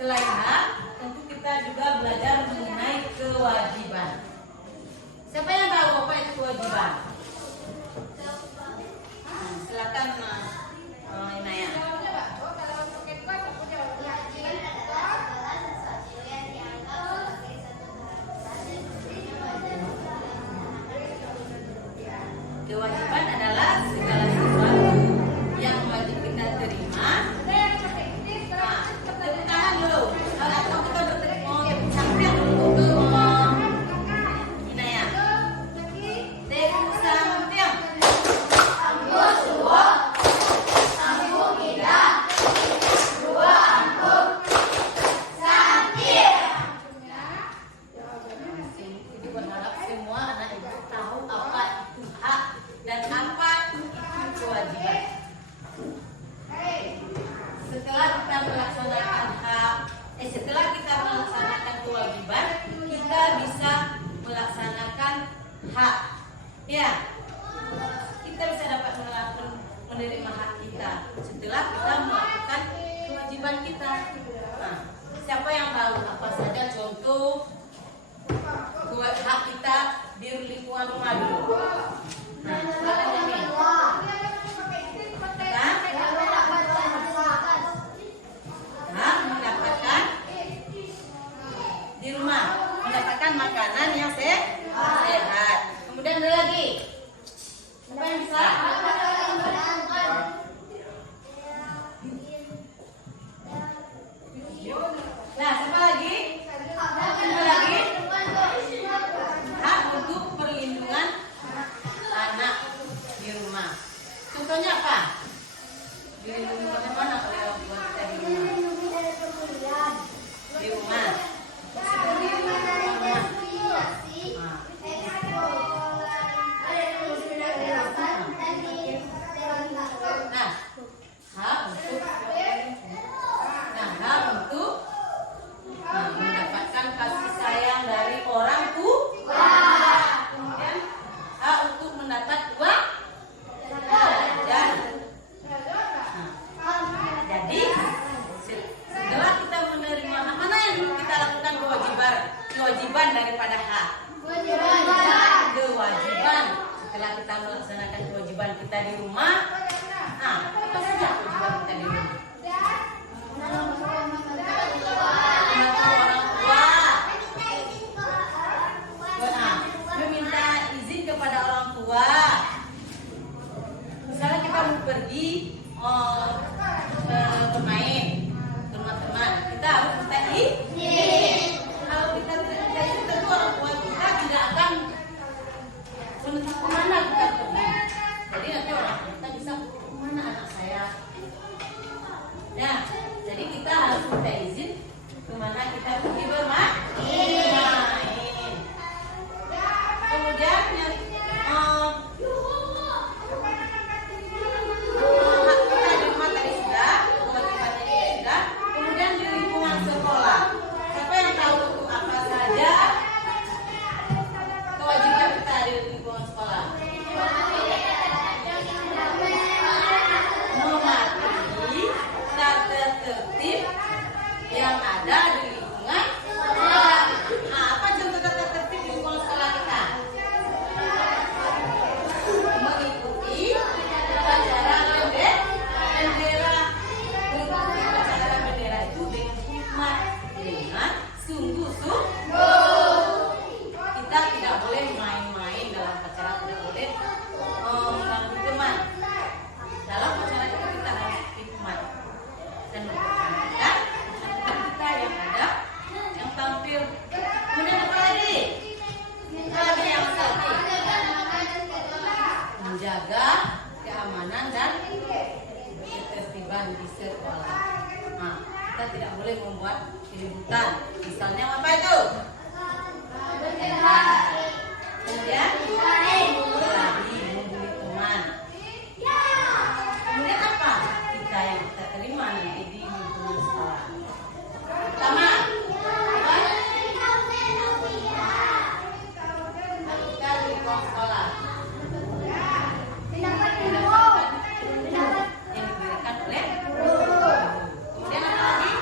Selain hak, tentu kita juga belajar mengenai kewajiban. Siapa yang tahu apa itu kewajiban? Silakan Inaya. Kewajiban adalah segala sesuatu yang wajib kita terima. Tepuk tangan dulu. Atau kita sampai dulu ke Inaya. Tepuk sampai. Ambos dua, ambung tidak, dua ambung sampai. Jadi berharap semua anak ibu tahu apa itu hak dan apa itu kewajiban. Setelah kita melaksanakan setelah kita melaksanakan kewajiban, kita bisa melaksanakan hak. Ya, kita bisa dapat menerima hak kita setelah kita melakukan kewajiban kita. Nah, siapa yang tahu apa saja contoh hak kita di lingkungan rumah dulu? Nah, silakan Jamin. Hak mendapatkan di rumah, mendapatkan makanan yang sehat. Kemudian ada lagi. Siapa yang bisa? Nah, siapa lagi? Siapa lagi? Hak untuk perlindungan anak di rumah. Contohnya apa? Dilindungi bagaimana oleh orang tua kita di rumah? Di rumah. Seperti di rumah. Nah, hak untuk mendapatkan kasih sayang dari orang tua. Kemudian hak untuk mendapat uang jajan. Jadi setelah kita menerima hak, mana yang dulu kita lakukan kewajiban daripada hak? Kewajiban. Setelah kita melaksanakan kewajiban kita di rumah, apa saja kewajiban kita di rumah? Membantu orang tua, meminta izin kepada orang tua. Misalnya kita mau pergi bermain ke teman-teman, kita harus minta izin. Kalau kita tidak minta izin, tentu orang tua kita tidak akan menentukan kemana kita pergi. Jadi nanti orang tua kita bisa kemana anak saya. Ya, jadi kita harus minta izin kemana kita pergi bermain. Kemudian yang kemudian di lingkungan sekolah. Siapa yang tahu apa saja kewajiban kita di lingkungan sekolah? Mematuhi tata tertib yang ada di lingkungan sekolah. Nah, apa contoh tata tertib di lingkungan sekolah kita? Mengikuti upacara bendera. Upacara bendera itu dengan hikmat, dengan sungguh-sungguh. Kita tidak boleh main-main dalam acara, tidak boleh mengganggu teman. Dalam acara itu kita harus hikmat dan memperhatikan kita yang ada, yang tampil. Kemudian apa lagi? Apa lagi yang lagi? Menjaga keamanan dan ketertiban di sekolah. Nah, kita tidak boleh membuat keributan. Misalnya apa itu? Kemudian membuli teman. Kemudian apa? Kita yang kita terima nanti di lingkungan sekolah. Pertama, kita di lingkungan sekolah. Yang diberikan oleh guru. Kemudian apa lagi?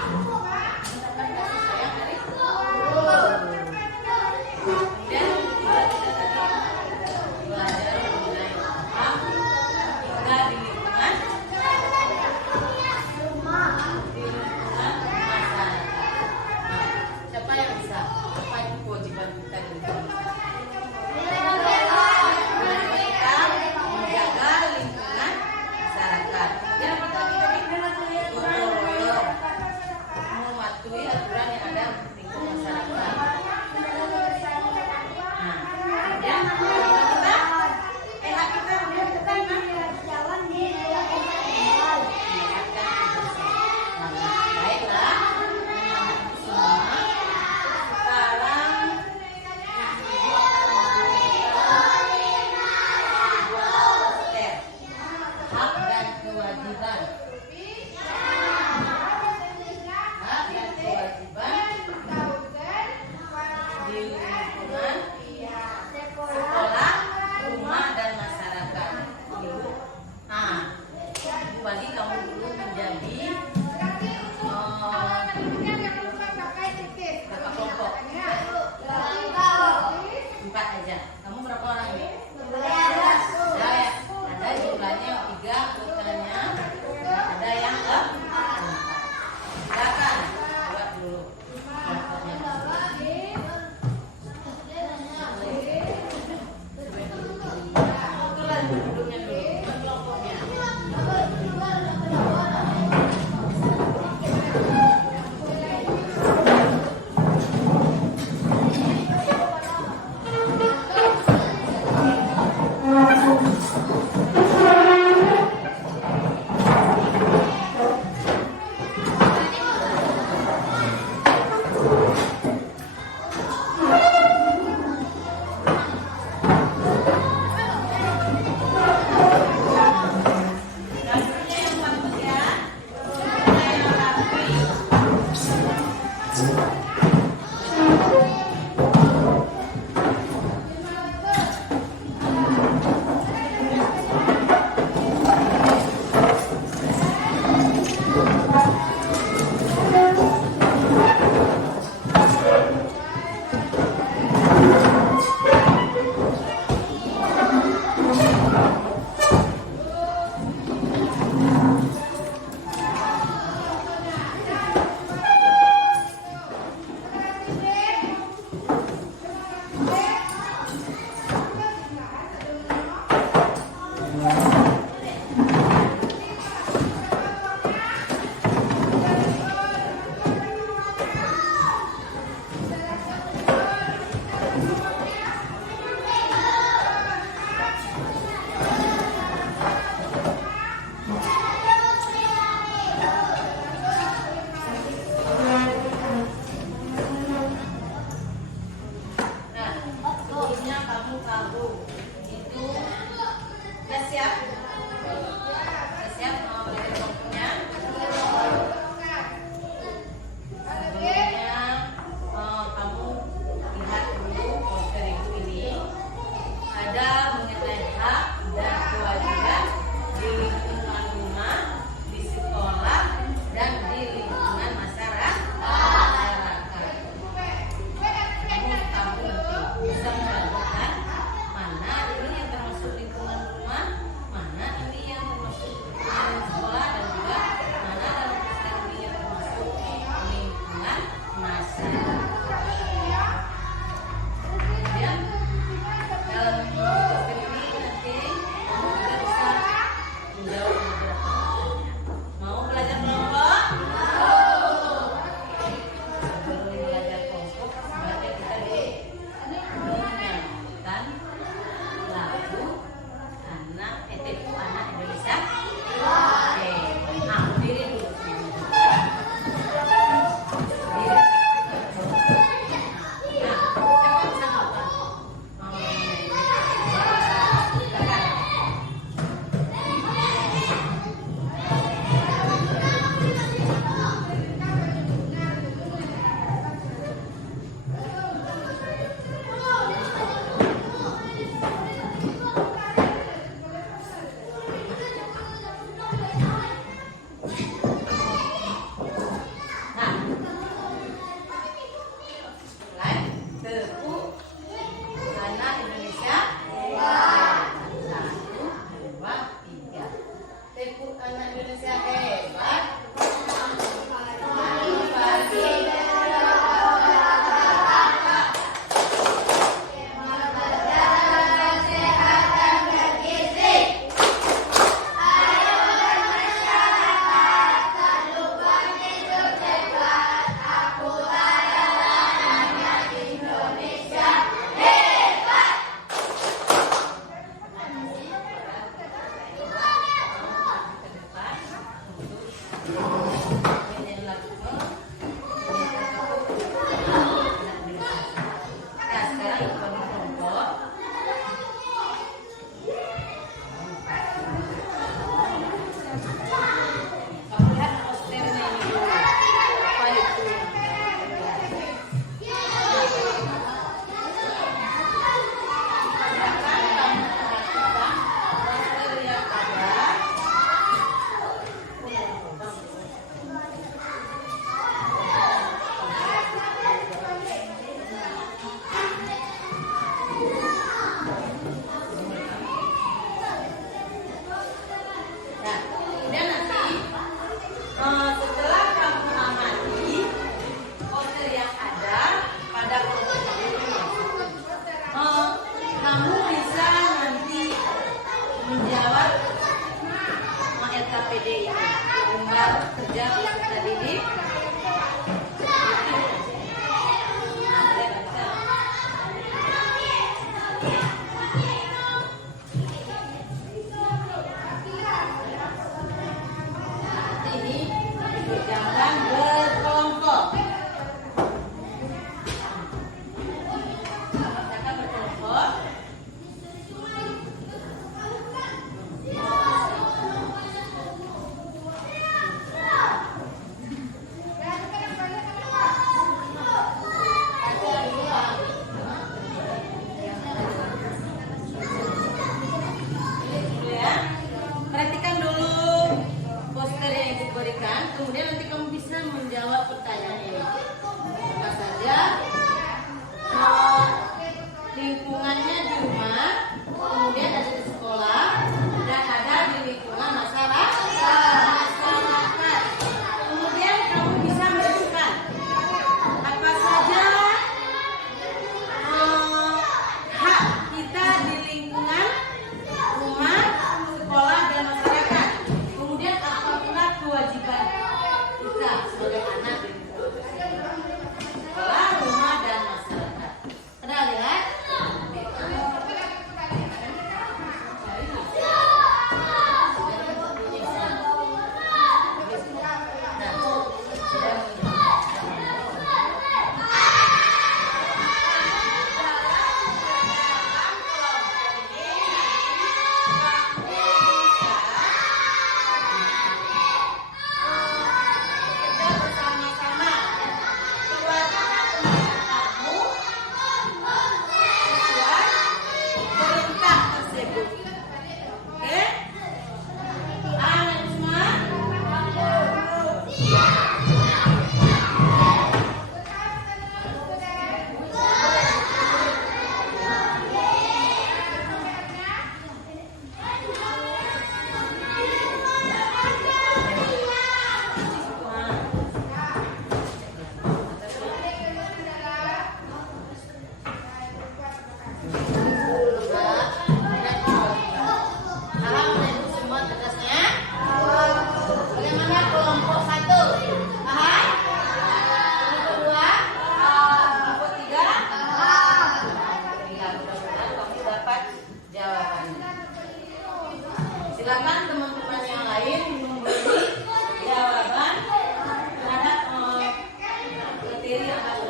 materi yang harus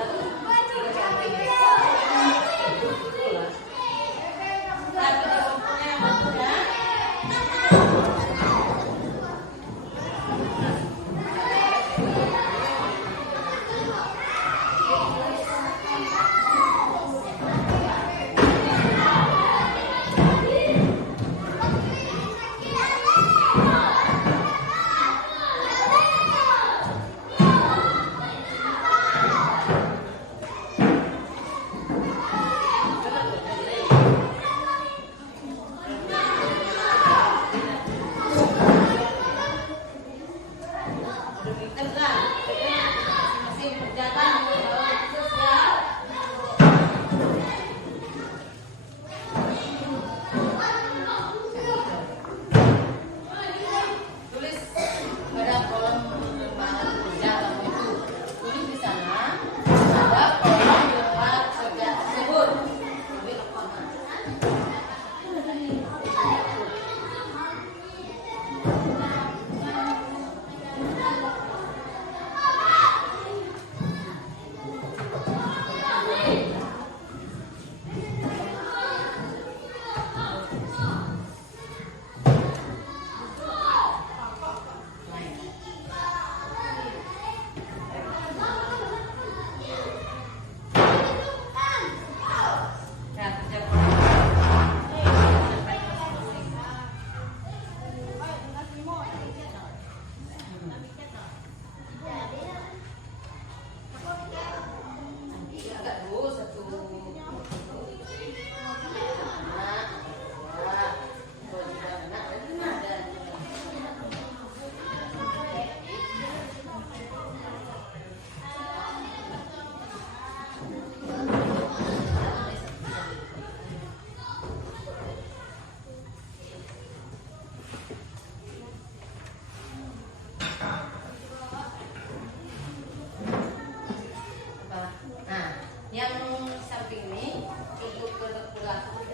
dilakukan.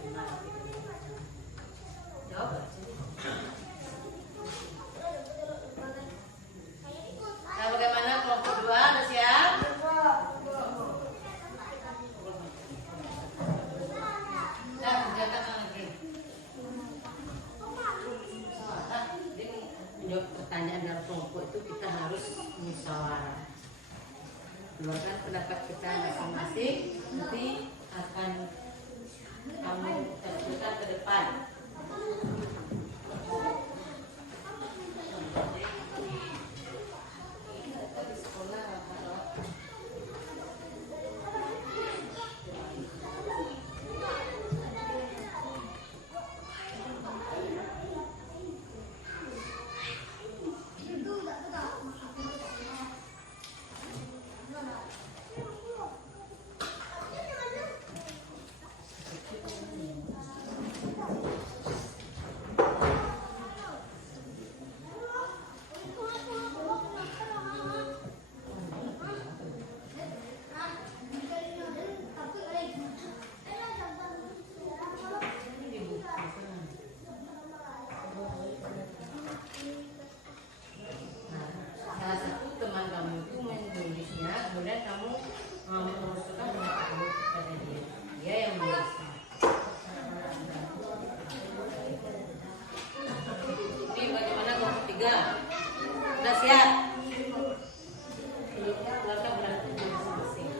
jurnal. Jawab aja. Nah, bagaimana kelompok 2? Udah siap? Nah, kerjakan lagi. Jadi menjawab pertanyaan dalam kelompok itu kita harus musyawarah. Keluarkan pendapat kita masing-masing, nanti akan kamu teruskan ke depan. Salah satu teman kamu itu menulisnya, kemudian kamu mengusulkan pendapat kamu kepada dia yang menulisnya. Ini bagaimana kelompok 3? Sudah siap? Keluarkan pendapat masing-masing.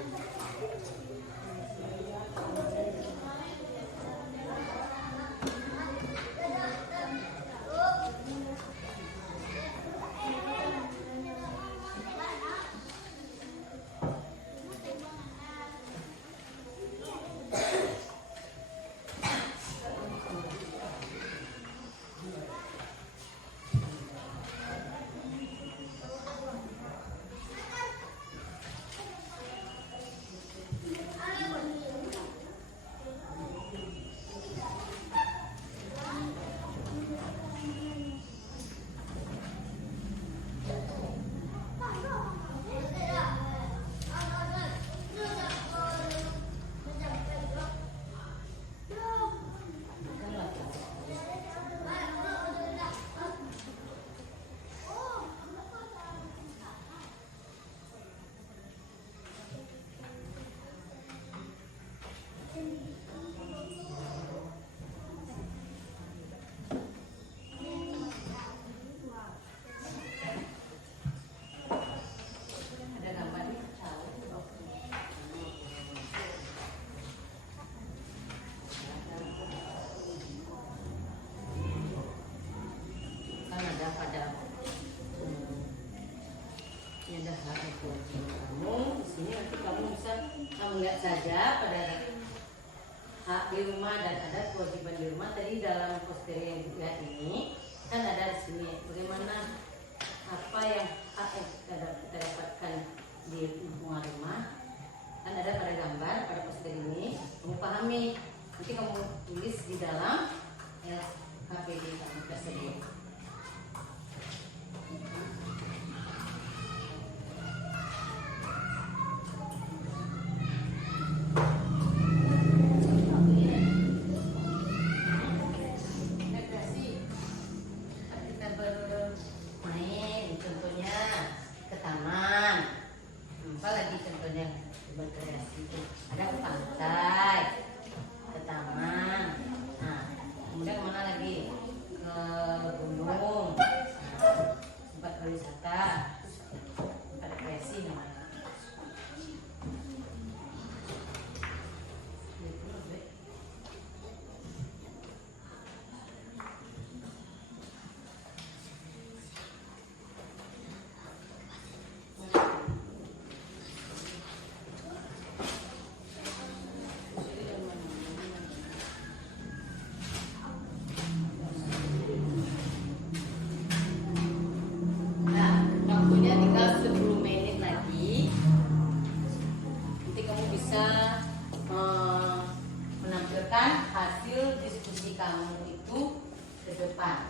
Kamu di sini nanti kamu bisa melihat saja pada hak di rumah dan ada kewajiban di rumah. Tadi dalam poster yang dilihat ini kan ada di sini bagaimana apa yang hak yang kita dapatkan di lingkungan rumah, kan ada pada gambar pada poster ini. Kamu pahami, nanti kamu tulis di dalam KPD kamu tersebut. Ada ke pantai, ke taman, nah kemudian kemana lagi, ke gunung, tempat wisata, tempat rekreasi namanya. Menampilkan hasil diskusi kamu itu ke depan.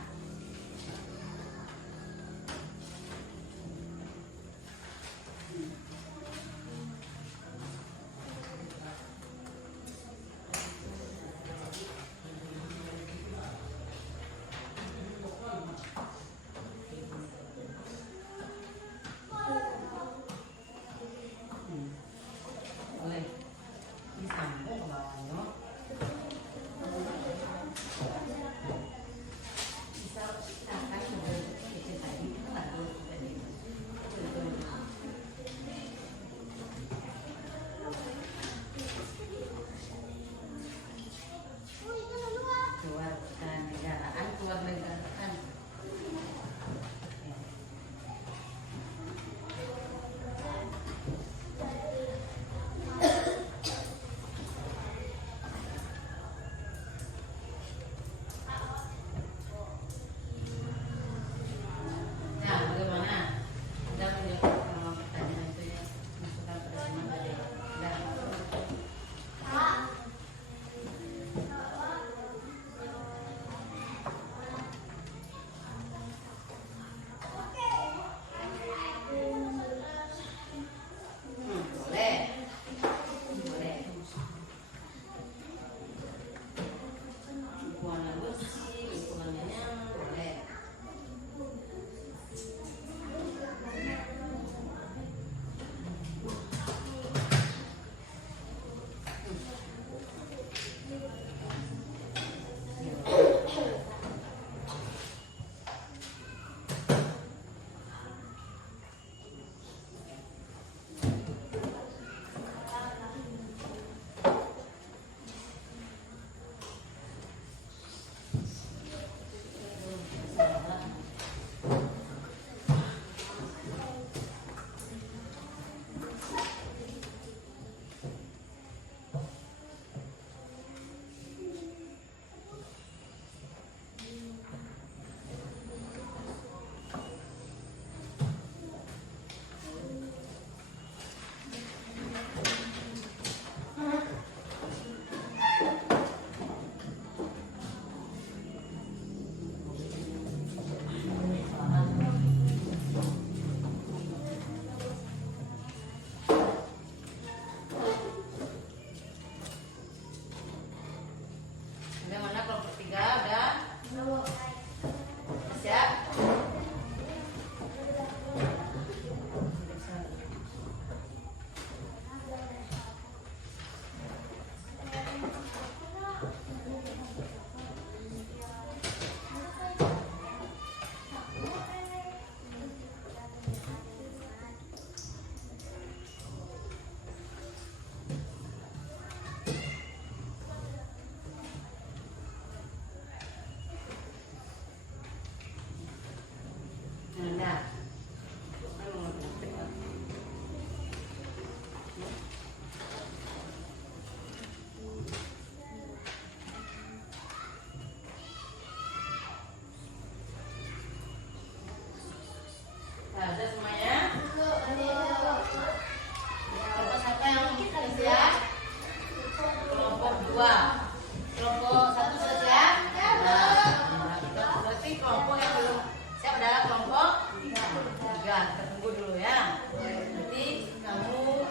Kelompok satu sudah siap? Nah, berarti kelompok yang belum siap adalah kelompok 3. Kita tunggu dulu ya. Nanti kamu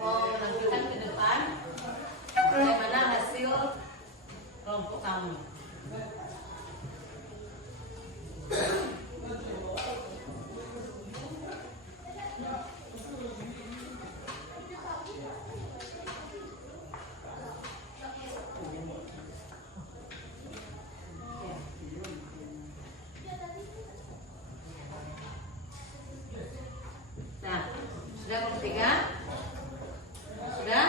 menampilkan ke depan bagaimana hasil kelompok kamu. Nah, sudah kelompok 3? Sudah?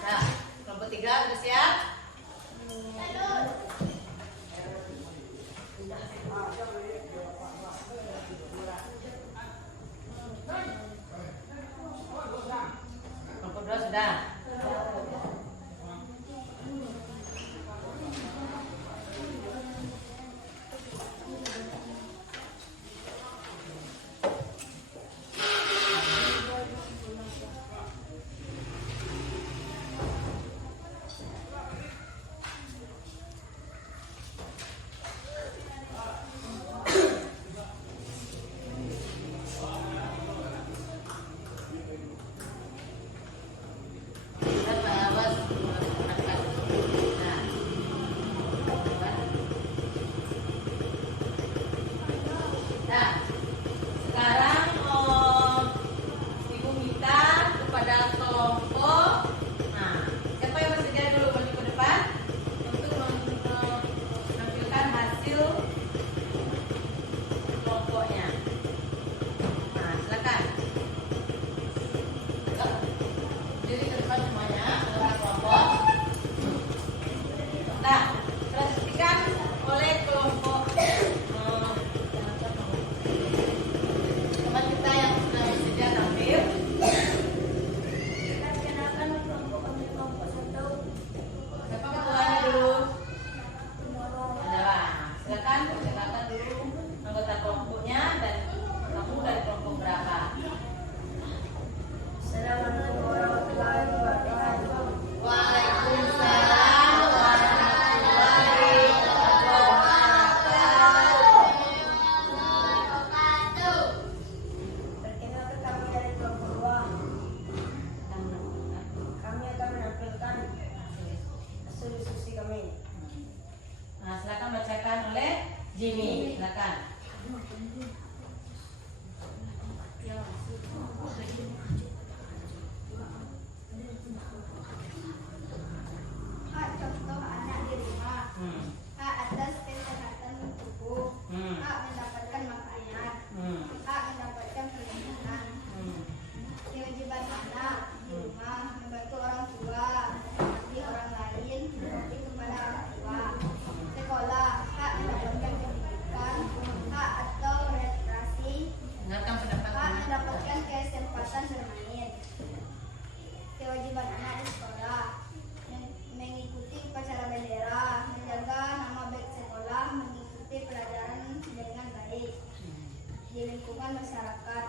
Nah, kelompok 3 sudah siap? Kelompok 2 sudah? Nah, sekarang Ibu minta kepada kelompok. Nah, siapa yang bersedia dulu maju ke depan untuk menampilkan hasil kelompoknya. Nah, silakan. Jadi ke depan semuanya adalah kelompok. Nah, perhatikan oleh kelompok teman kita yang sudah bersedia tampil. Perkenalkan kelompok kami kelompok 1. Siapa ketuanya dulu? Adalah. Silakan perkenalkan dulu anggota kelompoknya dan kamu dari kelompok berapa? Assalamualaikum warahmatullahi wabarakatuh. Waalaikumsalam warahmatullahi wabarakatuh. Perkenalkan kami dari kelompok 2. Kami akan menampilkan hasil diskusi kami. Nah, silakan bacakan oleh Jimmy. Silakan. Hak contoh anak di rumah. Hak atas kesehatan tubuh. Hak mendapatkan makanan. Hak mendapatkan perlindungan. Kewajiban anak di rumah membantu orang tua, mengabdi orang lain, berbakti kepada orang tua. Sekolah, hak mendapatkan pendidikan, hak atau rekreasi, Dengarkan pendapat hak Jimmy. mendapatkan kesempatan bermain. Kewajiban anak di sekolah mengikuti upacara bendera, menjaga nama baik sekolah, mengikuti pelajaran dengan baik di lingkungan masyarakat.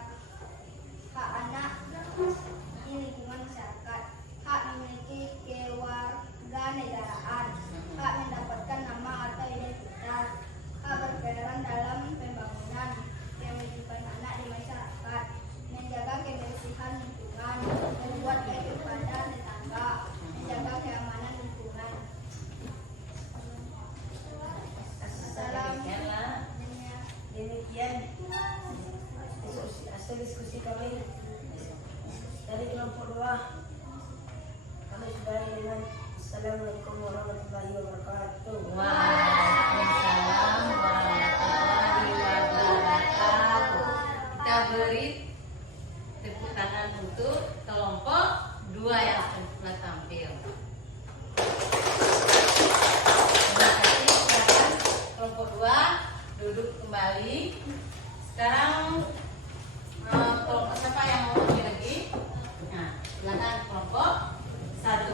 Hak anak di lingkungan masyarakat, hak memiliki kewarganegaraan, hak mendapatkan nama atau identitas, hak berperan dalam pembangunan. Kewajiban anak di masyarakat, menjaga kebersihan lingkungan, berbuat baik kepada tetangga, menjaga keamanan lingkungan. Demikianlah. Demikian hasil diskusi kami dari kelompok 2. Kami sudahi dengan Assalamualaikum warahmatullahi wabarakatuh. Waalaikumsalam warahmatullahi wabarakatuh. Kita beri tepuk tangan untuk kelompok 2 yang telah tampil. Terima kasih. Silakan kelompok 2 duduk kembali. Sekarang kelompok siapa yang mau pergi lagi? Nah, silakan kelompok 1.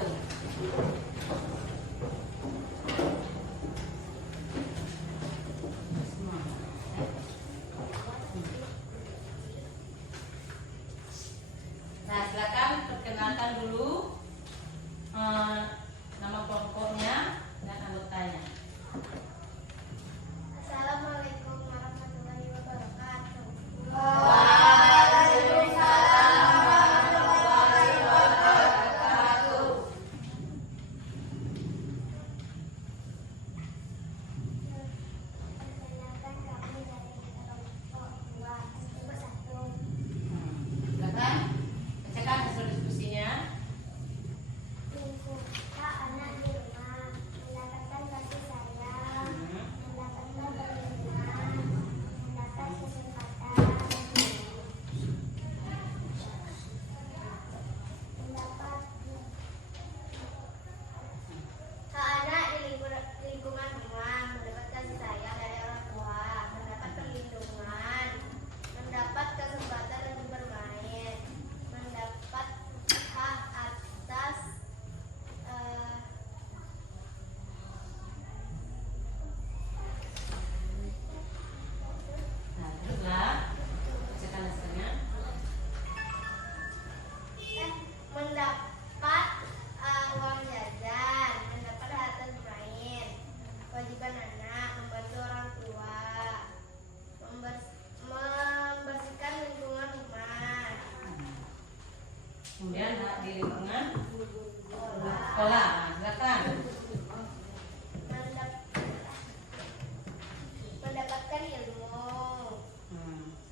mendapatkan ilmu.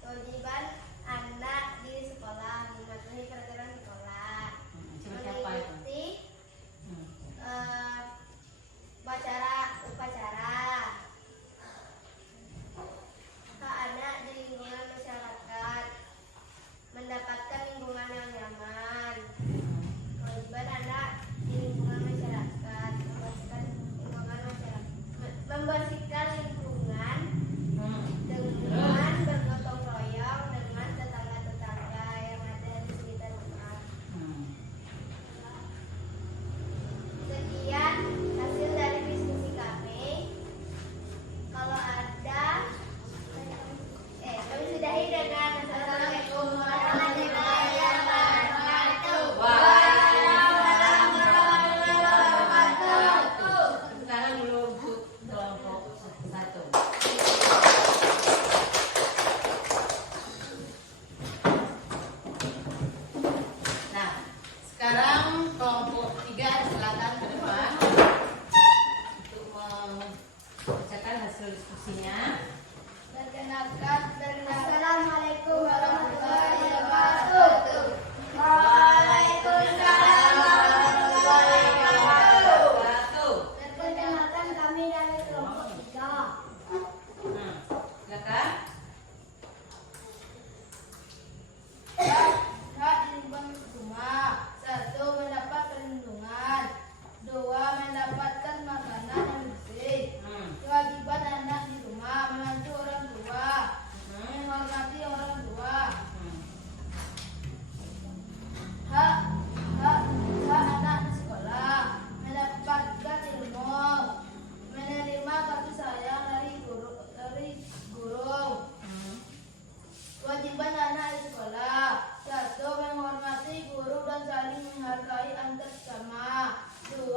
Kewajiban anak di sekolah mematuhi peraturan sekolah. Siapa itu? Mengikuti upacara. Hak anak di lingkungan masyarakat. Mendapatkan lingkungan yang nyaman. Kewajiban anak di lingkungan masyarakat. Membersihkan lingkungan dengan bergotong royong dengan tetangga-tetangga yang ada di sekitar rumah. Sekian hasil dari diskusi kami. Kalau ada, kami sudahi dengan Assalamualaikum warahmatullahi wabarakatuh. Waalaikumsalam warahmatullahi wabarakatuh. Sekarang dulu untuk kelompok 1. Nah, sekarang kelompok 3 silakan ke depan untuk membacakan hasil diskusinya. Perkenalkan, Assalamualaikum warahmatullahi wabarakatuh. Waalaikumsalam warahmatullahi wabarakatuh. Perkenalkan, kami dari kelompok 3. Nah, silakan. Hak di lingkungan rumah. 1. Mendapat perlindungan. 2. Mendapatkan makanan yang bersih. Kewajiban anak di rumah membantu orang tua, menghormati orang tua. Hak anak di sekolah. Mendapatkan ilmu. Menerima kasih sayang dari guru. Kewajiban anak di sekolah. 1. Menghormati guru dan saling menghargai antar sesama. 2.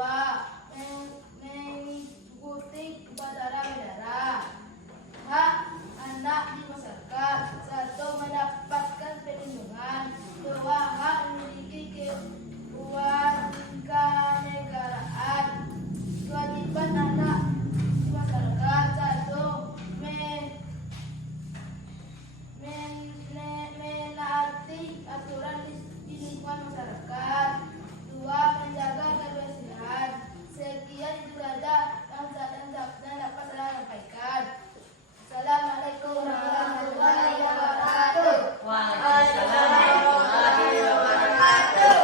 Mengikuti upacara bendera. Hak anak di masyarakat. 1. Mendapatkan perlindungan. 2. Hak memiliki kewarganegaraan. Kewajiban anak di masyarakat. 1. Menaati aturan di lingkungan masyarakat. 2. Menjaga kebersihan. Sekian itu saja yang dapat saya sampaikan. Assalamualaikum warahmatullahi wabarakatuh. Waalaikumsalam warahmatullahi wabarakatuh.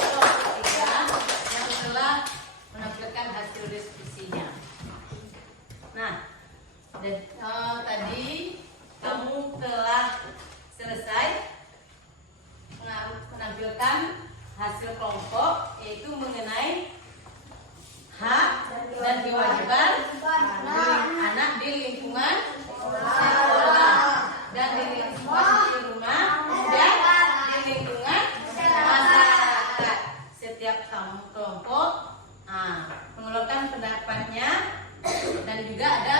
Kelompok 3 yang telah menampilkan hasil diskusinya. Nah, tadi kamu telah selesai menampilkan hasil kelompok, yaitu mengenai hak dan kewajiban anak di lingkungan sekolah dan di lingkungan di rumah dan di lingkungan masyarakat. Setiap kelompok mengeluarkan pendapatnya dan juga ada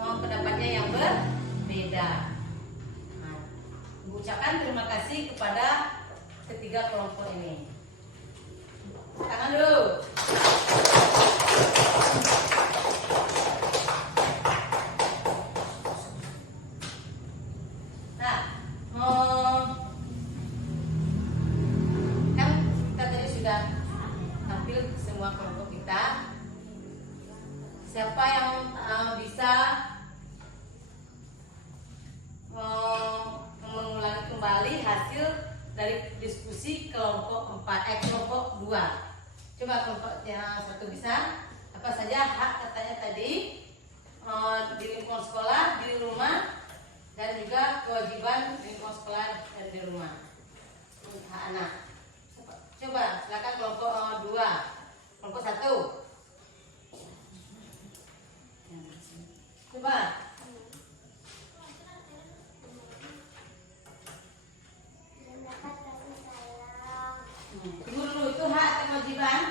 pendapatnya yang berbeda. Ucapkan terima kasih kepada ketiga kelompok ini. Tangan dulu. Nah, kan kita tadi sudah tampil semua kelompok kita. Siapa yang bisa mengulangi kembali hasil dari diskusi kelompok 2. Coba kelompok yang 1 bisa. Apa saja hak katanya tadi di lingkungan sekolah, di rumah, dan juga kewajiban di lingkungan sekolah dan di rumah. Hak anak. Coba silakan kelompok 2. Kelompok 1. Coba. Tunggu dulu, itu hak atau kewajiban?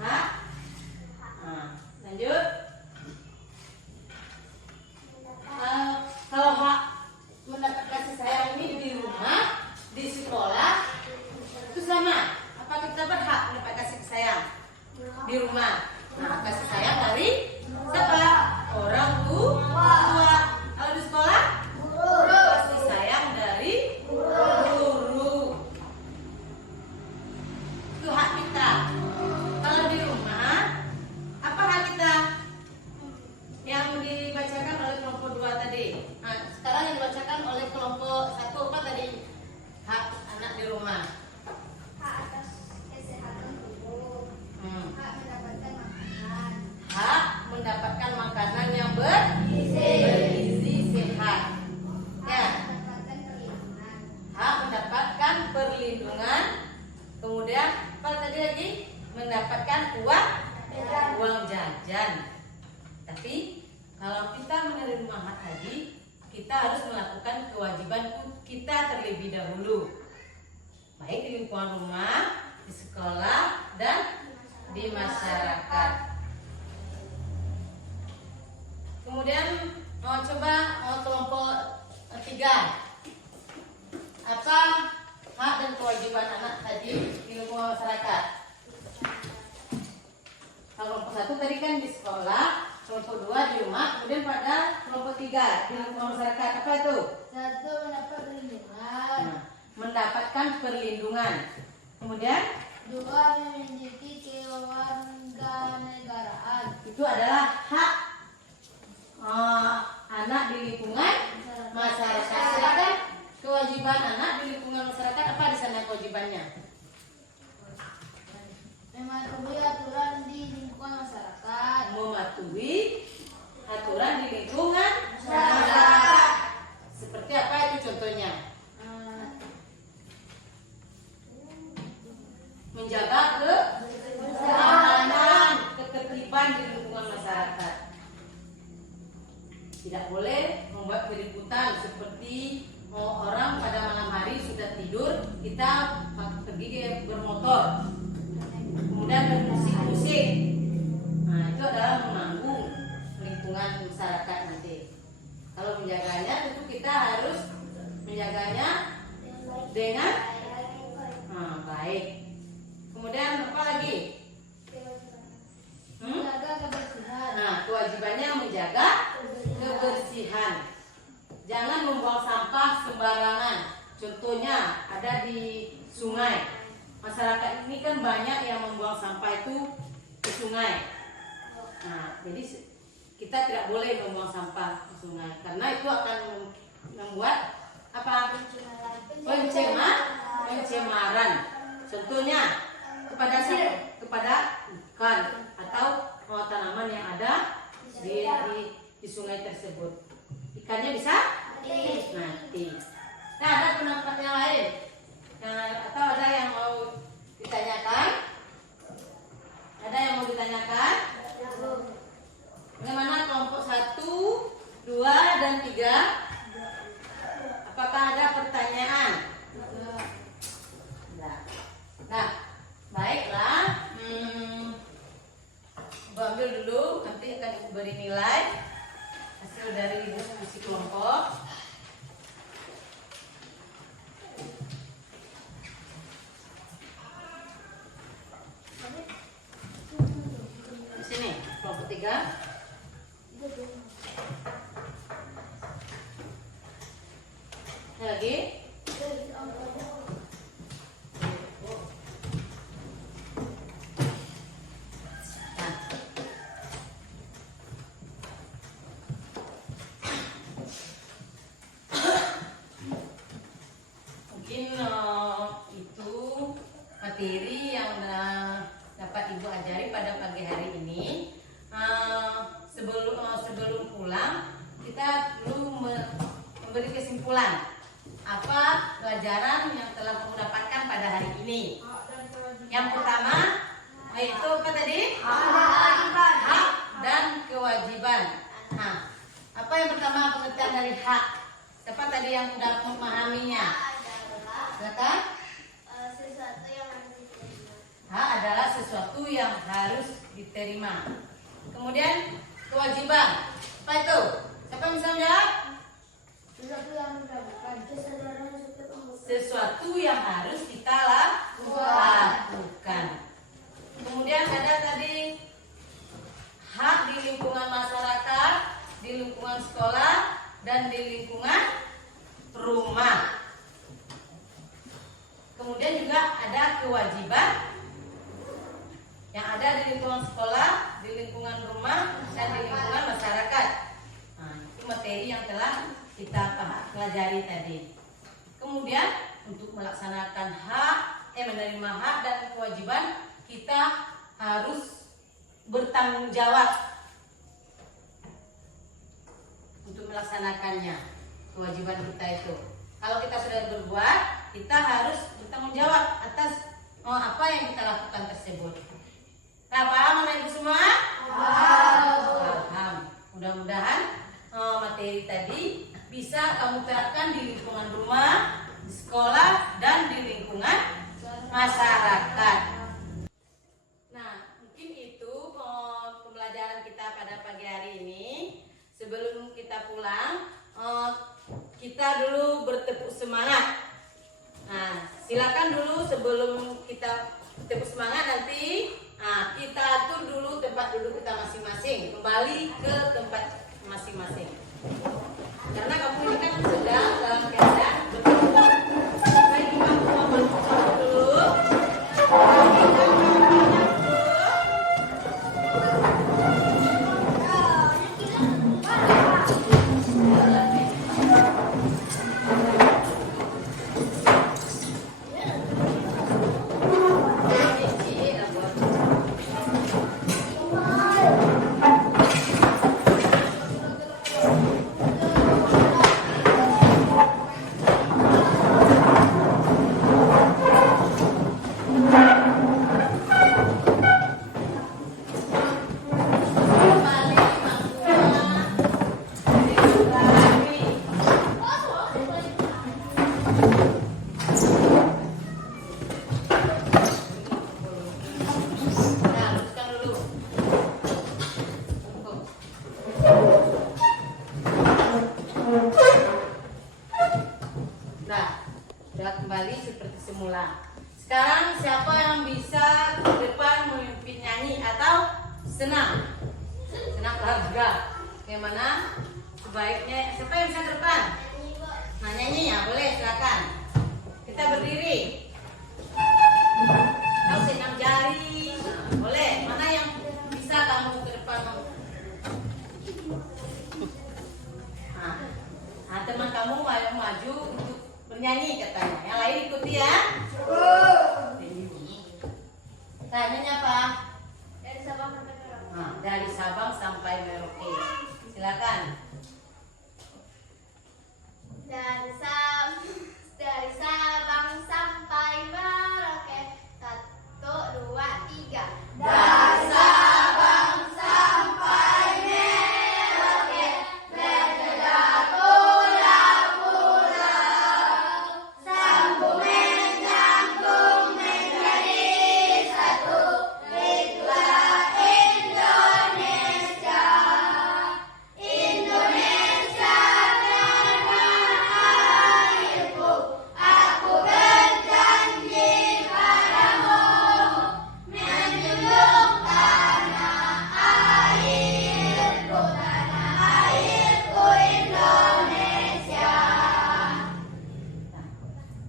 Hak? Lanjut. Kalau hak mendapat kasih sayang ini di rumah, di sekolah, itu sama. Apa kita berhak mendapat kasih sayang di rumah? Nah, kasih sayang dari dari siapa? Orang tua. Kalau di sekolah kasih sayang dari guru. Itu hak kita. Kalau di rumah apa hak kita? Yang dibacakan oleh kelompok 2 tadi. Nah, sekarang yang dibacakan oleh kelompok 1 apa tadi? Hak anak di rumah. Hak atas kesehatan tubuh. Hak mendapatkan makanan. Hak mendapatkan makanan yang bergizi sehat. Ya. Hak mendapatkan perlindungan. Hak mendapatkan perlindungan. Kemudian apa tadi lagi? Mendapatkan uang jajan. Tapi kalau kita menerima hak tadi, kita harus melakukan kewajiban kita terlebih dahulu, baik di lingkungan rumah, di sekolah, dan di masyarakat. Kemudian coba kelompok 3. Apa hak dan kewajiban anak tadi di lingkungan masyarakat? Kalau kelompok 1 tadi kan di sekolah, kelompok 2 di rumah, kemudian pada kelompok 3 di lingkungan masyarakat apa itu? 1. Mendapat perlindungan. Mendapatkan perlindungan. Kemudian 2. Memiliki kewarganegaraan. itu adalah hak anak di lingkungan masyarakat. Silakan kewajiban anak di lingkungan masyarakat apa di sana kewajibannya? Mematuhi aturan di lingkungan masyarakat. Mematuhi aturan di lingkungan masyarakat. Seperti apa itu contohnya? Menjaga keamanan, ketertiban di lingkungan masyarakat. Tidak boleh membuat keributan seperti orang pada malam hari sudah tidur, kita pergi bermotor, kemudian bermusik-musik. Nah, itu adalah mengganggu lingkungan masyarakat nanti. Kalau menjaganya, tentu kita harus menjaganya dengan baik. Kemudian apa lagi? Menjaga kebersihan. Nah, kewajibannya menjaga kebersihan. Jangan membuang sampah sembarangan. Contohnya ada di sungai. Masyarakat ini kan banyak yang membuang sampah itu ke sungai. Nah, jadi kita tidak boleh membuang sampah ke sungai karena itu akan membuat apa? Pencemaran. Contohnya kepada ikan atau tanaman yang ada di sungai tersebut. Ikannya bisa mati. Nah, ada pendapat yang lain atau ada yang mau ditanyakan? Ada yang mau ditanyakan? Bagaimana kelompok 1, 2, dan 3? Apakah ada pertanyaan? Nah, baiklah. Ibu ambil dulu, nanti akan Ibu beri nilai hasil dari diskusi kelompok. Di sini, kelompok 3. Ini lagi. Itu materi yang dapat Ibu ajari pada pagi hari ini. Sebelum pulang kita perlu memberi kesimpulan apa pelajaran yang telah kamu dapatkan pada hari ini. Yang pertama yaitu apa tadi? Hak dan kewajiban. Nah, apa yang pertama pengertian dari hak? Siapa tadi yang sudah memahaminya? Silakan. Hak adalah sesuatu yang harus diterima. Kemudian kewajiban. Apa itu? Siapa yang bisa menjawab? Sesuatu yang harus kita lakukan. Kemudian ada tadi hak di lingkungan sekolah dan di lingkungan rumah. Kemudian juga ada kewajiban yang ada di lingkungan sekolah, di lingkungan rumah, dan di lingkungan masyarakat. Nah, itu materi yang telah kita pelajari tadi. Kemudian untuk melaksanakan menerima hak dan kewajiban, kita harus bertanggung jawab untuk melaksanakannya. Kewajiban kita itu, kalau kita sudah berbuat, kita harus bertanggung jawab atas apa yang kita lakukan tersebut. Nah, paham anak ibu semua? Paham. Mudah-mudahan materi tadi bisa kamu terapkan di lingkungan rumah, di sekolah, dan di lingkungan masyarakat. Nah, mungkin itu pembelajaran kita pada pagi hari ini. Sebelum kita pulang, kita dulu bertepuk semangat. Nah, silakan dulu sebelum kita tepuk semangat nanti, kita atur dulu tempat duduk kita masing-masing, kembali ke tempat masing-masing. Karena kamu ini kan sedang dalam keadaan bertepuk. Baik, kamu dulu. Sudah kembali seperti semula. Sekarang siapa yang bisa ke depan memimpin nyanyi atau senam olahraga? Bagaimana? Sebaiknya siapa yang bisa ke depan? Nah, nyanyi ya, boleh, silakan. Kita berdiri. Atau senam jari. Nah, boleh. Mana yang bisa kamu ke depan? Nah, teman kamu mau maju untuk bernyanyi katanya. Yang lain ikuti ya. Tanyanya apa? Dari Sabang sampai Merauke. Nah, dari Sabang sampai Merauke. Silakan. Dari Sabang sampai Merauke. 1, 2, 3. Dari Sabang sampai Merauke, berjejer pulau-pulau, sambung menyambung menjadi satu, itulah Indonesia. Indonesia tanah airku, aku berjanji padamu, menjunjung tanah airku Indonesia.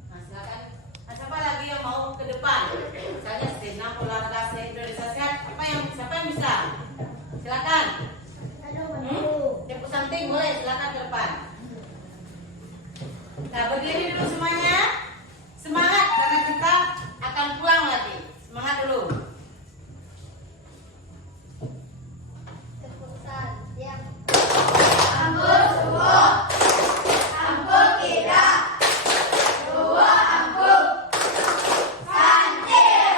Nah, silakan. Nah, siapa lagi yang mau ke depan? Misalnya senam olahraga se-Indonesia sehat. Siapa yang bisa? Silakan. Tepuk samping boleh, silakan ke depan. Nah, berdiri dulu semuanya. Semangat karena kita akan pulang lagi. Semangat dulu. Tepuk tangan. Ampun suwo, ampun tidak, suwo ampun, santir.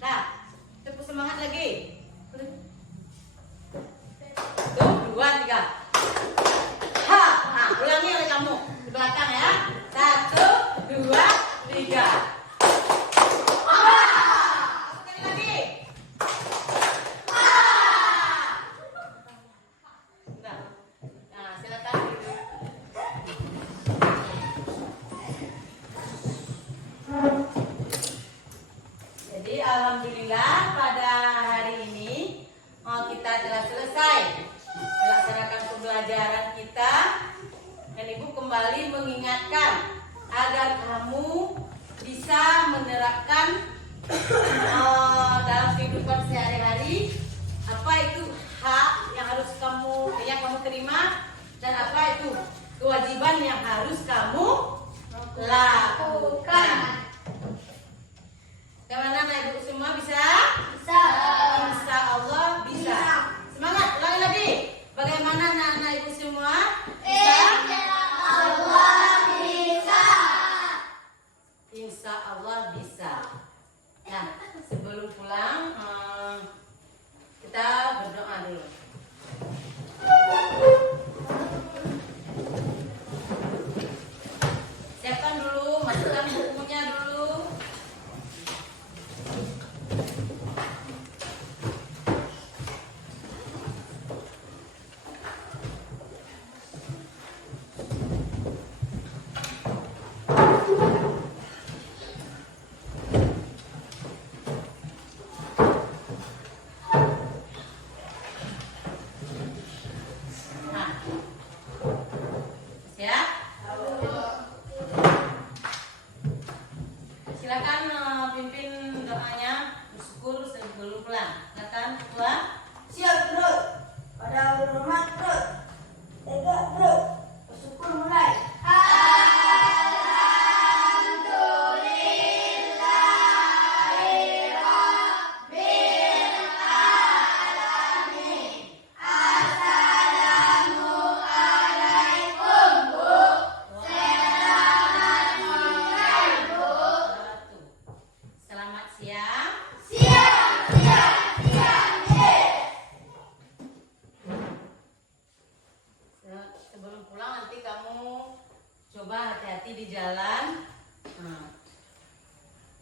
Nah, tepuk semangat lagi. Tuh, 2, 3. Ha, nah, ulangi oleh kamu di belakang ya. 1, 2, 3. Sekali lagi. Nah, silakan. Jadi alhamdulillah pada hari ini kita telah kembali mengingatkan agar kamu bisa menerapkan dalam kehidupan sehari-hari apa itu hak yang harus kamu terima dan apa itu kewajiban yang harus kamu lakukan. Bagaimana Anak Ibu semua bisa? Bisa. Insya Allah bisa. Semangat, ulangi lagi. Bagaimana anak-anak Ibu semua? Insya Allah bisa. Insya Allah bisa. Nah, sebelum pulang kita berdoa dulu. Siapkan dulu, masukkan bukunya dulu. Nah, siap? Silakan pimpin doanya bersyukur sebelum pulang. Silakan Ketua. Siap bro, pada hormat bro, tegak bro, bersyukur mulai. Selamat siang. Sebelum pulang nanti kamu coba hati-hati di jalan.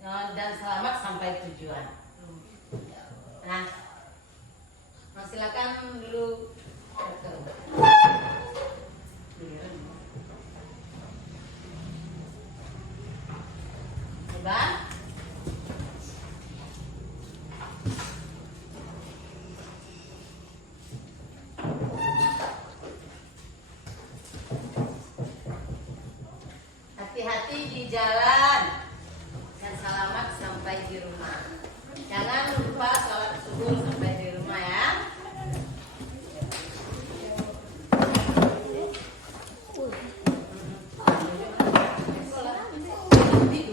Dan selamat sampai tujuan. Nah, silakan dulu. Coba. Hati-hati di jalan dan selamat sampai di rumah. Jangan lupa sholat subuh sampai di rumah ya. Di